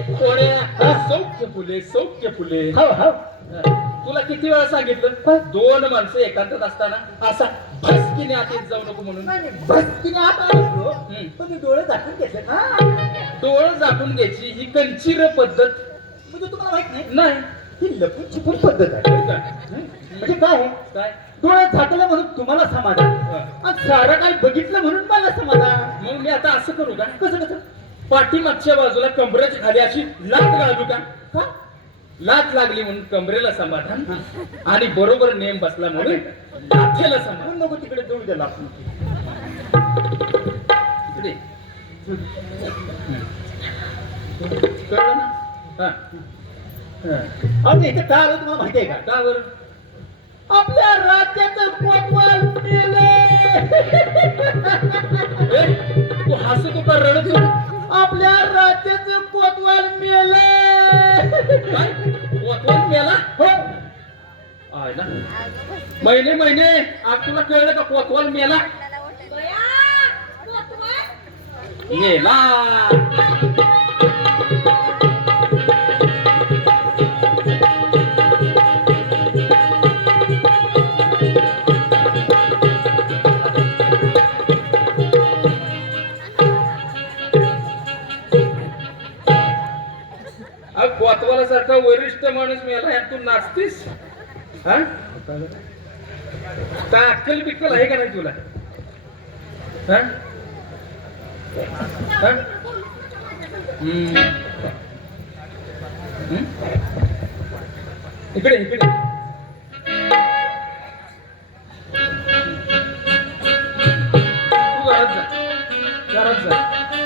पोऱ्या सौख्य फुले सौख्य फुले. हो हो. तुला किती वेळा सांगितलं? दोन माणसं एकांतात असताना असा भस्कीने आत जाऊ नको म्हणून. तिने आता आलो. पण डोळे झाकून घेतले. ना डोळं झाकून घ्यायची ही कंचीर पद्धत. म्हणजे तुम्हाला माहीत नाही? ही लपून छुपून पद्धत आहे? म्हणजे काय काय? डोळे झाकलं म्हणून तुम्हाला समाधान. आणि सारं काय बघितलं म्हणून मला समाधान. मग मी आता असं करू का? कसं कसं? पाठीमागच्या बाजूला कमरेच्या खाली अशी लात घालू का? लात लागली म्हणून कमरेला समाधान आणि बरोबर नेम बसला म्हणून लाथेला समाधान. नको तिकडे जाऊ द्याला आपण इकडे. कळलं ना? हा. ते इथे काय आलं तुम्हाला माहिती आहे का? का बरं? आपल्या राज्याचं मेले. ए, तू हसतो का रडतो काय कोतवाल मेला हो आहे ना महिने महिने आज तुला कळलं का कोतवाल मेला मेला कोतवाला सारखा वरिष्ठ माणूस मिळाला आणि तू नाचतीस? हा? काय अक्कल बिक्कल आहे का नाही तुला? हा? हा? इकडे इकडे. तू घरात जा. घरात जा.